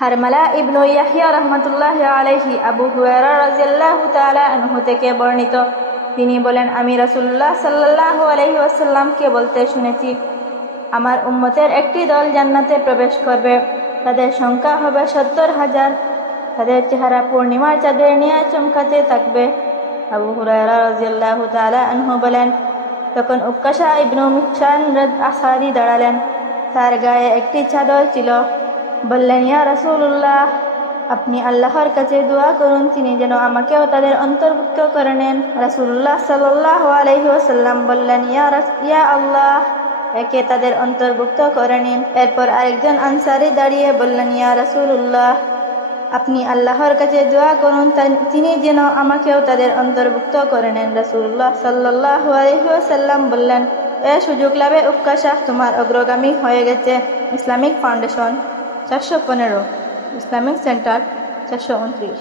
হারমালা ইবনু ইয়াহইয়া রাহমাতুল্লাহি আলাইহি আবু হুরায়রা রাদিয়াল্লাহু তাআলা আনহু থেকে বর্ণিত, তিনি বলেন, আমি রাসূলুল্লাহ সাল্লাল্লাহু আলাইহি ওয়াসাল্লামকে বলতে শুনেছি, আমার উম্মতের একটি দল জান্নাতে প্রবেশ করবে, তাদের সংখ্যা হবে 70,000, তাদের চেহারা পূর্ণিমার চাঁদের ন্যায় চমকাতে থাকবে। আবু হুরায়রা রাদিয়াল্লাহু তাআলা আনহু বলেন, তখন উকাশা ইবনু মিহসান আসারি দাঁড়ালেন, তার গায়ে একটি চাদর ছিল। বললেন, ইয়া রাসূলুল্লাহ, আপনি আল্লাহর কাছে দোয়া করুন, তিনি যেন আমাকেও তাদের অন্তর্ভুক্ত করে নেন। রাসূলুল্লাহ সাল্লাল্লাহু আলাইহি ওয়াসাল্লাম বললেন, ইয়া আল্লাহ, একে তাদের অন্তর্ভুক্ত করে নিন। এরপর আরেকজন আনসারী দাঁড়িয়ে বললেন, ইয়া রাসূলুল্লাহ, আপনি আল্লাহর কাছে দোয়া করুন, তিনি যেন আমাকেও তাদের অন্তর্ভুক্ত করে নেন। রাসূলুল্লাহ সাল্লাল্লাহু আলাইহি ওয়াসাল্লাম বললেন, এ সুযোগ লাভে উকাশা তোমার অগ্রগামী হয়ে গেছে। Islamic foundation 415, Islamic centre 429।